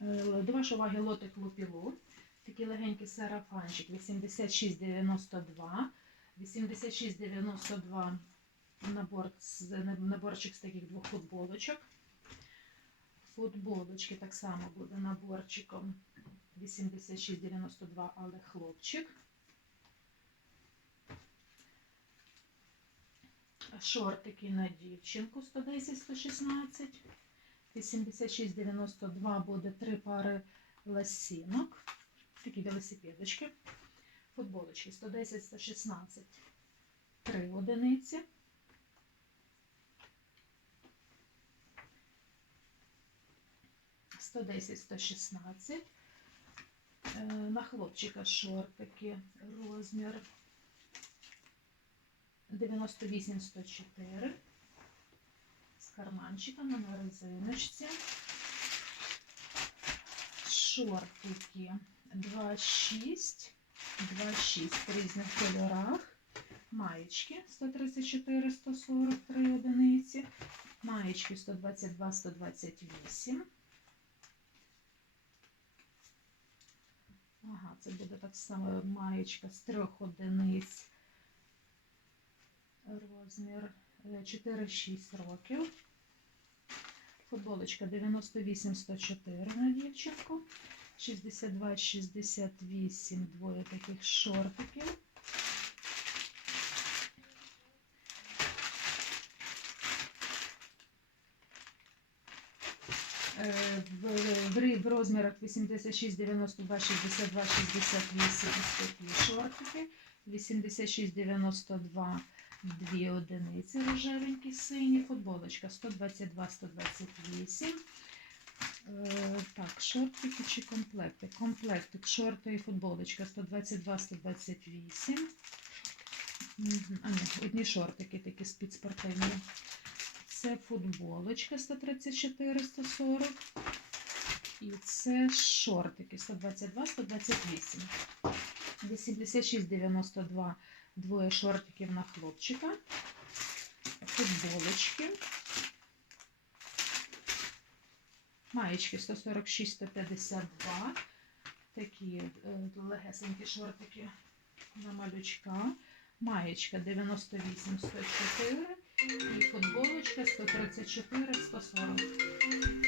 Е, До вашої уваги лотик лупілу. Такий легенький сарафанчик 86,92. 86,92 набор, наборчик з таких двох футболочок. Футболочки так само буде наборчиком 86,92, але хлопчик. Шортики на дівчинку 110-116. 86,92 буде три пари лосінок. Такі велосипедочки. Футболочки 110-116. Три одиниці. Сто десять, сто шістнадцять. Е, На хлопчика шортики розмір 98-104 з карманчиками на резиночці. Шортики 2,6, 2,6 в різних кольорах. Маєчки 134-143 одиниці. Маєчки 122-128. Ага, це буде так само маєчка з трьох одиниць. Розмір 4-6 років. Футболочка 98-104 на дівчинку. 62-68 двоє таких шортиків. В, в, в розмірах 86, 92, 62, 68 ось такі шортики. 86, 92 дві одиниці рожевенькі, сині, футболочка 122, 128. Е, так, шортики чи комплекти? Комплектик, шорти і футболочка 122, 128. Мгм, А ні, одні шортики такі спідспортивні. Це футболочка 134, 140. І це шортики 122, 128. 86, 92 двоє шортиків на хлопчика, футболочки, маєчки 146-152, такі е, легесенькі шортики на малючка, маєчка 98-104 і футболочка 134-140.